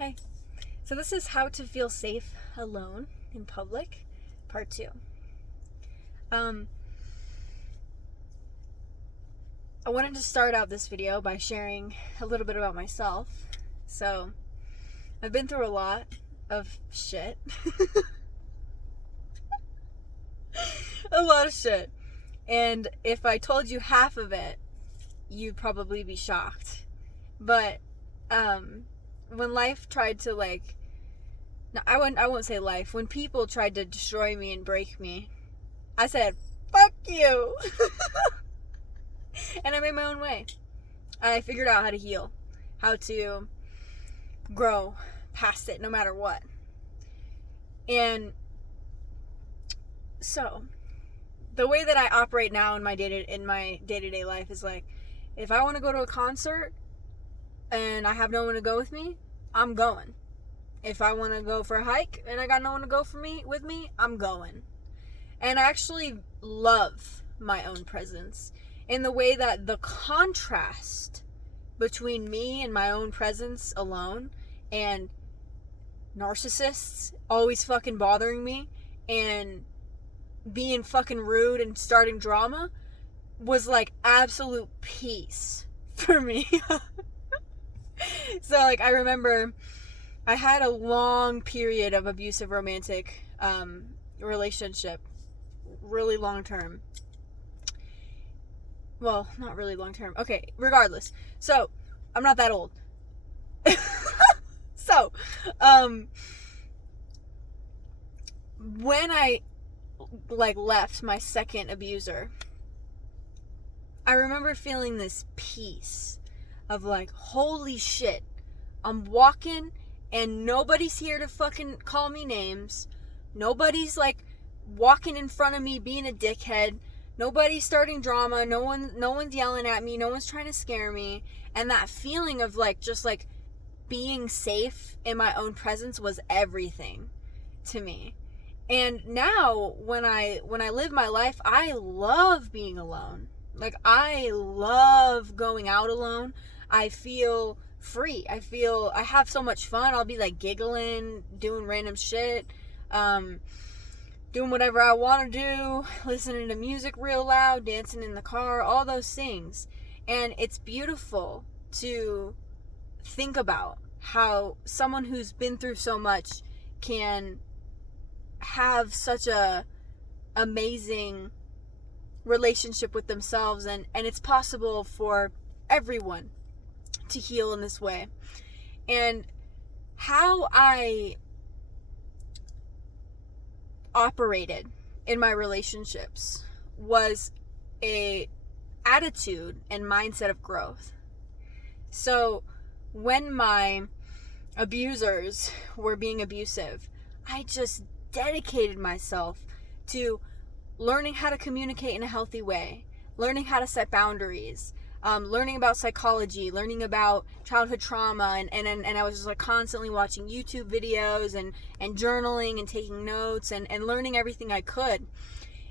Okay, so this is how to feel safe alone in public, part 2. I wanted to start out this video by sharing a little bit about myself. So, I've been through a lot of shit. A lot of shit. And if I told you half of it, you'd probably be shocked. But, when life tried to no, I won't say life. When people tried to destroy me and break me, I said, fuck you. And I made my own way. I figured out how to heal, how to grow past it no matter what. And so, the way that I operate now in my day-to-day life is if I want to go to a concert and I have no one to go with me, I'm going. If I want to go for a hike and I got no one to go with me, I'm going. And I actually love my own presence in the way that the contrast between me and my own presence alone and narcissists always fucking bothering me and being fucking rude and starting drama was absolute peace for me. So I remember I had a long period of abusive romantic relationship, really long term. Well, not really long term. Okay, regardless. So, I'm not that old. So, when I left my second abuser, I remember feeling this peace of holy shit, I'm walking and nobody's here to fucking call me names. Nobody's walking in front of me being a dickhead. Nobody's starting drama. No one's yelling at me. No one's trying to scare me. And that feeling of just being safe in my own presence was everything to me. And now when I live my life, I love being alone. I love going out alone. I feel free. I have so much fun. I'll be giggling, doing random shit, doing whatever I want to do, listening to music real loud, dancing in the car, all those things. And it's beautiful to think about how someone who's been through so much can have such a amazing relationship with themselves, and it's possible for everyone to heal in this way. And how I operated in my relationships was a attitude and mindset of growth. So when my abusers were being abusive, I just dedicated myself to learning how to communicate in a healthy way, learning how to set boundaries, learning about psychology, learning about childhood trauma, and I was just constantly watching YouTube videos and journaling and taking notes and learning everything I could.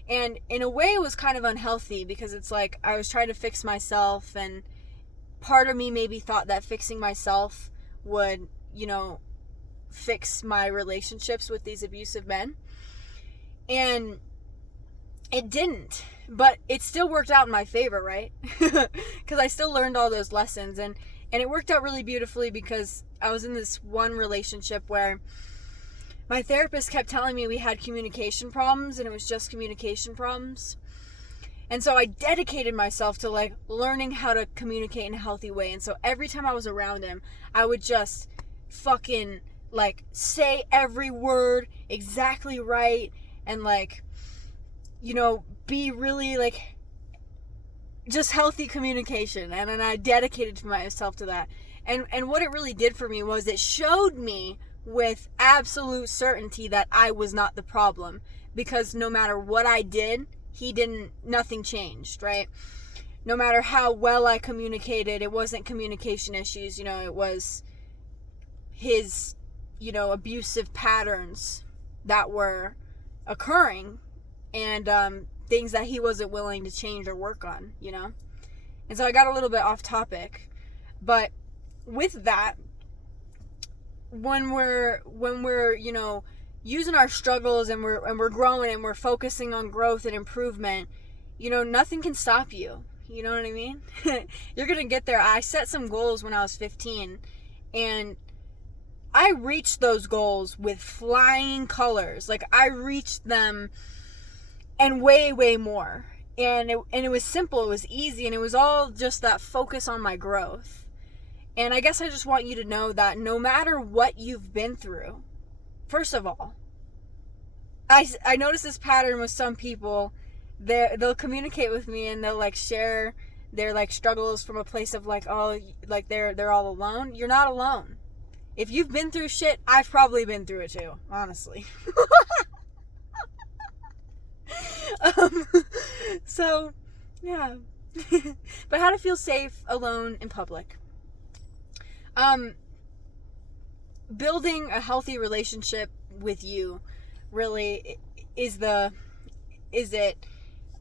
And in a way it was kind of unhealthy because it's I was trying to fix myself, and part of me maybe thought that fixing myself would, fix my relationships with these abusive men. And it didn't, but it still worked out in my favor, right? Because I still learned all those lessons, and it worked out really beautifully because I was in this one relationship where my therapist kept telling me we had communication problems, and it was just communication problems. And so I dedicated myself to learning how to communicate in a healthy way. And so every time I was around him, I would just fucking say every word exactly right, and be really just healthy communication. And then I dedicated myself to that. And what it really did for me was it showed me with absolute certainty that I was not the problem, because no matter what I did, nothing changed, right? No matter how well I communicated, it wasn't communication issues, it was his, abusive patterns that were occurring, and things that he wasn't willing to change or work on, And so I got a little bit off topic, but with that, when we're using our struggles and we're growing and we're focusing on growth and improvement, nothing can stop you. You know what I mean? You're gonna get there. I set some goals when I was 15, and I reached those goals with flying colors. Like, I reached them and way, way more. And it was simple, it was easy, and it was all just that focus on my growth. And I guess I just want you to know that no matter what you've been through, first of all, I notice this pattern with some people. They'll communicate with me and they'll share their struggles from a place of they're all alone. You're not alone. If you've been through shit, I've probably been through it too, honestly. So yeah. But how to feel safe alone in public. Building a healthy relationship with you really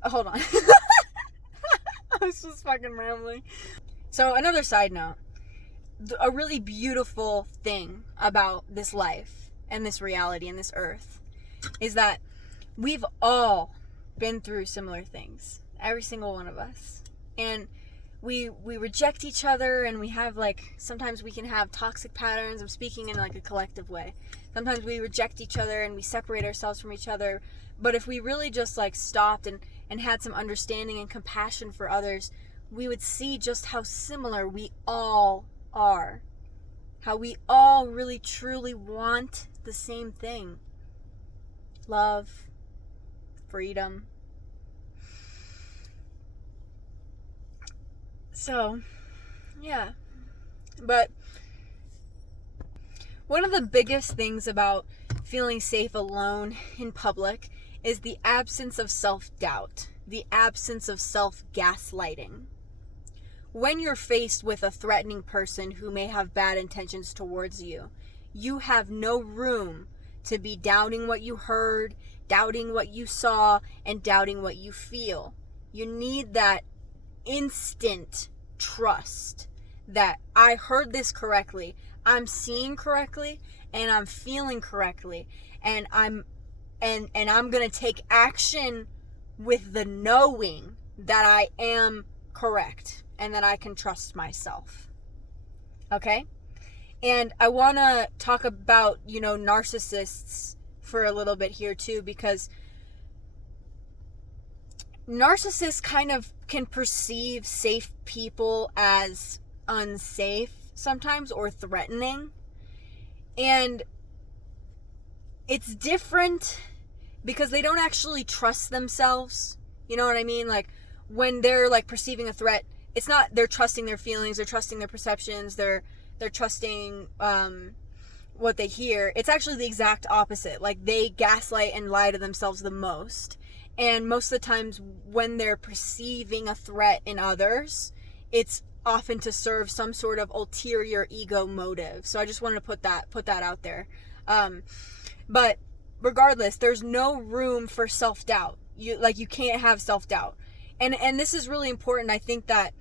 hold on. I was just fucking rambling. So another side note, a really beautiful thing about this life and this reality and this earth is that we've all been through similar things. Every single one of us. And we reject each other, and we have sometimes we can have toxic patterns. I'm speaking in a collective way. Sometimes we reject each other and we separate ourselves from each other. But if we really just stopped and had some understanding and compassion for others, we would see just how similar we all are. How we all really truly want the same thing. Love, freedom. So, yeah. But one of the biggest things about feeling safe alone in public is the absence of self-doubt, the absence of self-gaslighting. When you're faced with a threatening person who may have bad intentions towards you, you have no room to be doubting what you heard, doubting what you saw, and doubting what you feel. You need that instant trust that I heard this correctly, I'm seeing correctly, and I'm feeling correctly, and I'm going to take action with the knowing that I am correct and that I can trust myself. Okay? And I want to talk about, narcissists for a little bit here too, because narcissists kind of can perceive safe people as unsafe sometimes or threatening. And it's different because they don't actually trust themselves. You know what I mean? When they're perceiving a threat, it's not they're trusting their feelings, they're trusting their perceptions, they're trusting what they hear. It's actually the exact opposite. They gaslight and lie to themselves the most. And most of the times when they're perceiving a threat in others, it's often to serve some sort of ulterior ego motive. So I just wanted to put that out there. But regardless, there's no room for self-doubt. You can't have self-doubt. And this is really important. I think that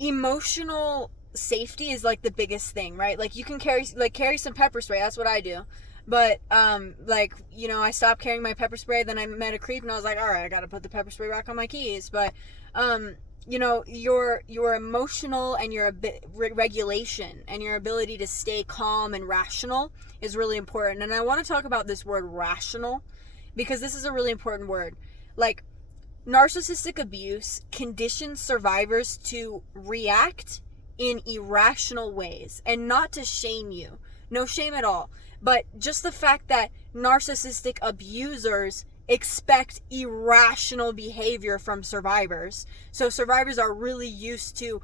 emotional safety is the biggest thing, right? You can carry some pepper spray. That's what I do. But, I stopped carrying my pepper spray. Then I met a creep and I was like, all right, I got to put the pepper spray back on my keys. But, your emotional and your regulation and your ability to stay calm and rational is really important. And I want to talk about this word rational because this is a really important word. Narcissistic abuse conditions survivors to react in irrational ways, and not to shame you. No shame at all. But just the fact that narcissistic abusers expect irrational behavior from survivors. So survivors are really used to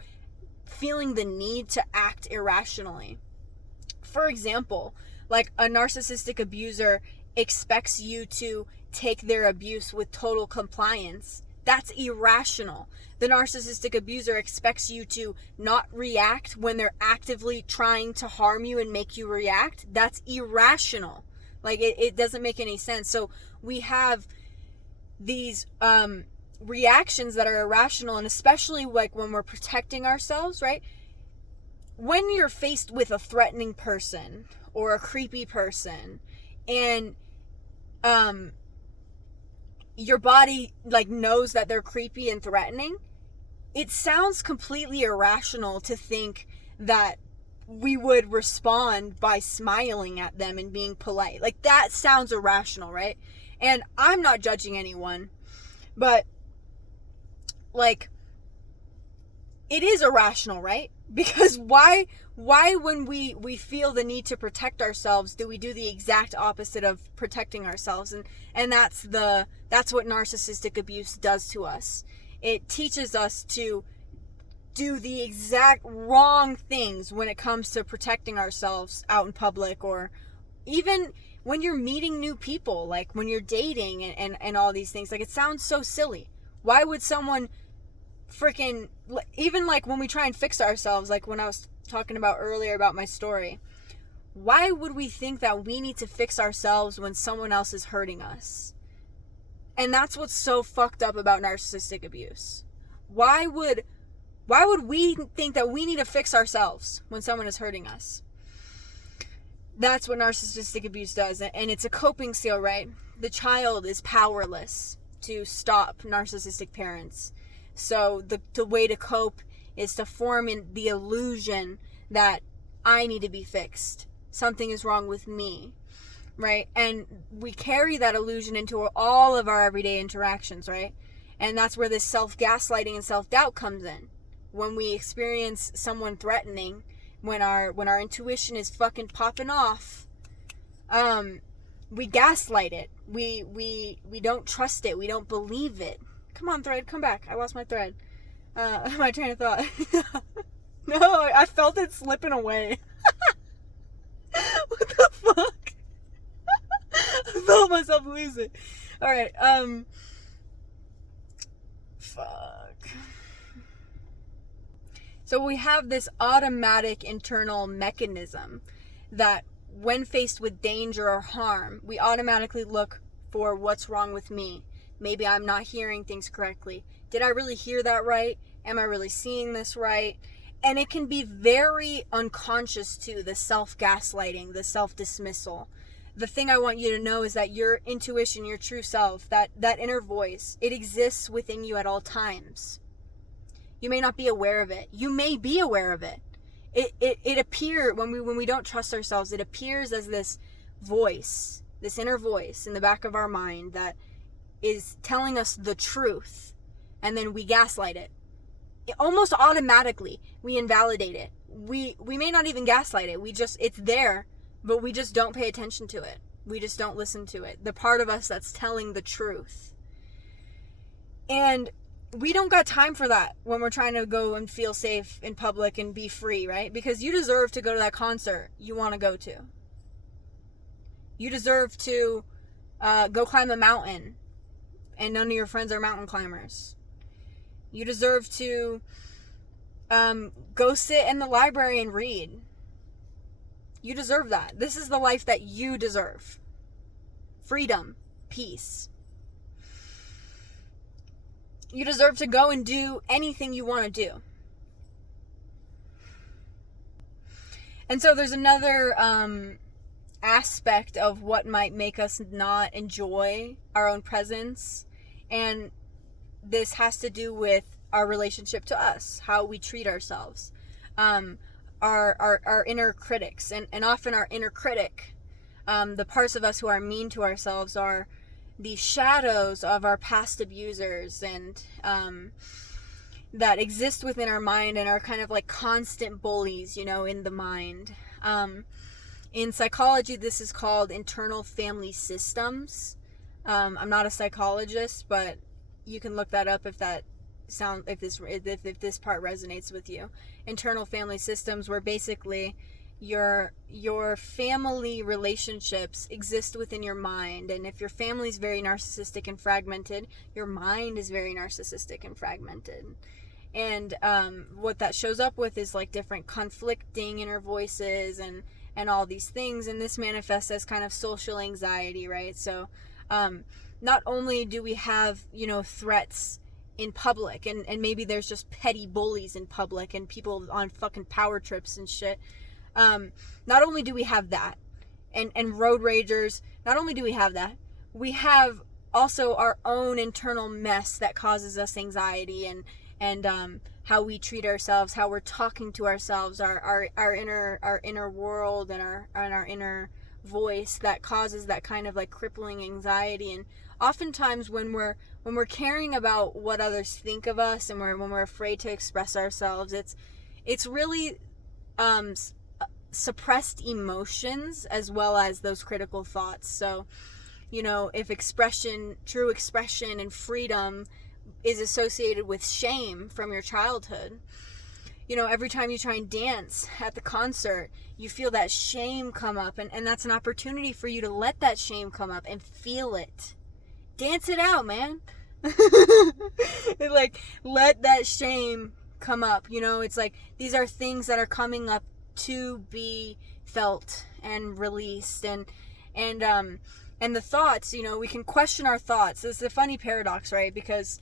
feeling the need to act irrationally. For example, a narcissistic abuser expects you to take their abuse with total compliance. That's irrational. The narcissistic abuser expects you to not react when they're actively trying to harm you and make you react. That's irrational. It doesn't make any sense. So we have these reactions that are irrational, and especially when we're protecting ourselves, right? When you're faced with a threatening person or a creepy person, and your body like knows that they're creepy and threatening, it sounds completely irrational to think that we would respond by smiling at them and being polite. Like, that sounds irrational, right? And I'm not judging anyone, but like, it is irrational, right? Because why when we feel the need to protect ourselves do we do the exact opposite of protecting ourselves? And that's what narcissistic abuse does to us. It teaches us to do the exact wrong things when it comes to protecting ourselves out in public, or even when you're meeting new people, like when you're dating and all these things. Like, it sounds so silly. Why would someone freaking, even like when we try and fix ourselves, like when I was talking about earlier about my story, why would we think that we need to fix ourselves when someone else is hurting us? And that's what's so fucked up about narcissistic abuse. Why would we think that we need to fix ourselves when someone is hurting us? That's what narcissistic abuse does. And it's a coping skill, right? The child is powerless to stop narcissistic parents. So the way to cope is to form in the illusion that I need to be fixed. Something is wrong with me, right? And we carry that illusion into all of our everyday interactions, right? And that's where this self-gaslighting and self-doubt comes in. When we experience someone threatening, when our intuition is fucking popping off, we gaslight it. We don't trust it. We don't believe it. Come on, thread, come back. I lost my thread. My train of thought. No, I felt it slipping away. What the fuck? I felt myself lose it. Alright, fuck. So we have this automatic internal mechanism that when faced with danger or harm, we automatically look for what's wrong with me. Maybe I'm not hearing things correctly. Did I really hear that right? Am I really seeing this right? And it can be very unconscious too, the self-gaslighting, the self-dismissal. The thing I want you to know is that your intuition, your true self, that inner voice, it exists within you at all times. You may not be aware of it. You may be aware of it. It appears, when we don't trust ourselves, it appears as this voice, this inner voice in the back of our mind that is telling us the truth, and then we gaslight it. Almost automatically, we invalidate it. We may not even gaslight it. It's there, but we just don't pay attention to it. We just don't listen to it. The part of us that's telling the truth. And we don't got time for that when we're trying to go and feel safe in public and be free, right? Because you deserve to go to that concert you want to go to. You deserve to go climb a mountain and none of your friends are mountain climbers. You deserve to go sit in the library and read. You deserve that. This is the life that you deserve. Freedom. Peace. You deserve to go and do anything you want to do. And so there's another aspect of what might make us not enjoy our own presence. And this has to do with our relationship to us, how we treat ourselves, our inner critics. And often our inner critic, the parts of us who are mean to ourselves, are the shadows of our past abusers, and that exist within our mind and are kind of like constant bullies, in the mind. In psychology, this is called internal family systems. I'm not a psychologist, but you can look that up if this part resonates with you. Internal family systems, where basically your family relationships exist within your mind, and if your family is very narcissistic and fragmented, your mind is very narcissistic and fragmented. And what that shows up with is like different conflicting inner voices and all these things, and this manifests as kind of social anxiety, right? So not only do we have threats in public, and maybe there's just petty bullies in public and people on fucking power trips and shit. Not only do we have that, and road ragers, not only do we have that, we have also our own internal mess that causes us anxiety, and how we treat ourselves, how we're talking to ourselves, our inner world, and our inner voice that causes that kind of like crippling anxiety. And oftentimes when we're caring about what others think of us, and when we're afraid to express ourselves, it's really suppressed emotions as well as those critical thoughts. So, if true expression and freedom is associated with shame from your childhood, every time you try and dance at the concert, you feel that shame come up, and that's an opportunity for you to let that shame come up and feel it. Dance it out, man. Like, let that shame come up. It's like these are things that are coming up to be felt and released, and the thoughts, we can question our thoughts. It's a funny paradox, right? Because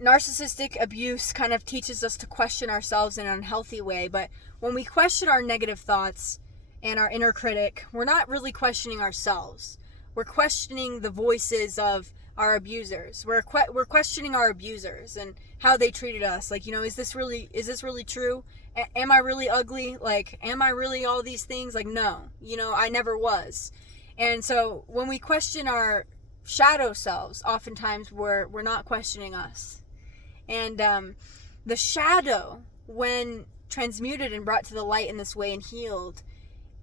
narcissistic abuse kind of teaches us to question ourselves in an unhealthy way, but when we question our negative thoughts and our inner critic, we're not really questioning ourselves. We're questioning the voices of our abusers. We're questioning our abusers and how they treated us. Like, is this really true? Am I really ugly? Like, am I really all these things? Like, no, I never was. And so when we question our shadow selves, oftentimes we're not questioning us. And the shadow, when transmuted and brought to the light in this way and healed,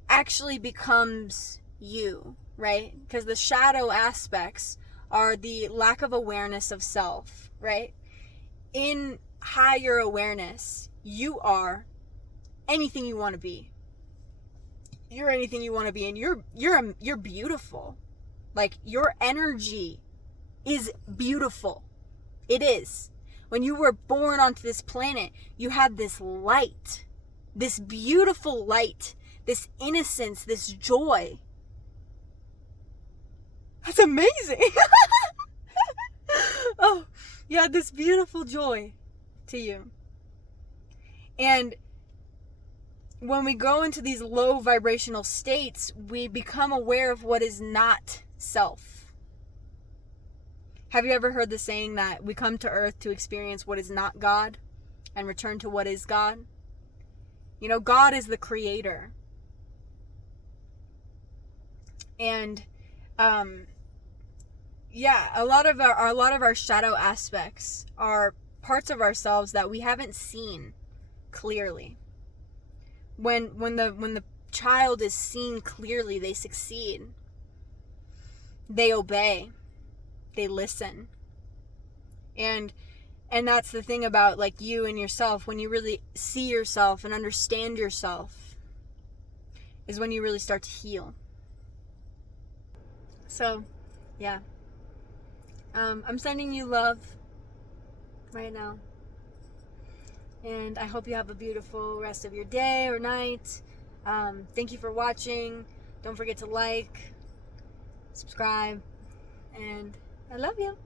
actually becomes you, right? Because the shadow aspects are the lack of awareness of self, right? In higher awareness, you are anything you want to be. You're anything you want to be, and you're beautiful. Like, your energy is beautiful. It is. When you were born onto this planet, you had this light, this beautiful light, this innocence, this joy. That's amazing. Oh, you had this beautiful joy to you. And when we go into these low vibrational states, we become aware of what is not self. Have you ever heard the saying that we come to earth to experience what is not God and return to what is God? God is the creator. And a lot of our shadow aspects are parts of ourselves that we haven't seen clearly. When the child is seen clearly, they succeed. They obey. They listen. And that's the thing about like you and yourself. When you really see yourself and understand yourself, is when you really start to heal. So, yeah. I'm sending you love right now. And I hope you have a beautiful rest of your day or night. Thank you for watching. Don't forget to like, subscribe, and I love you.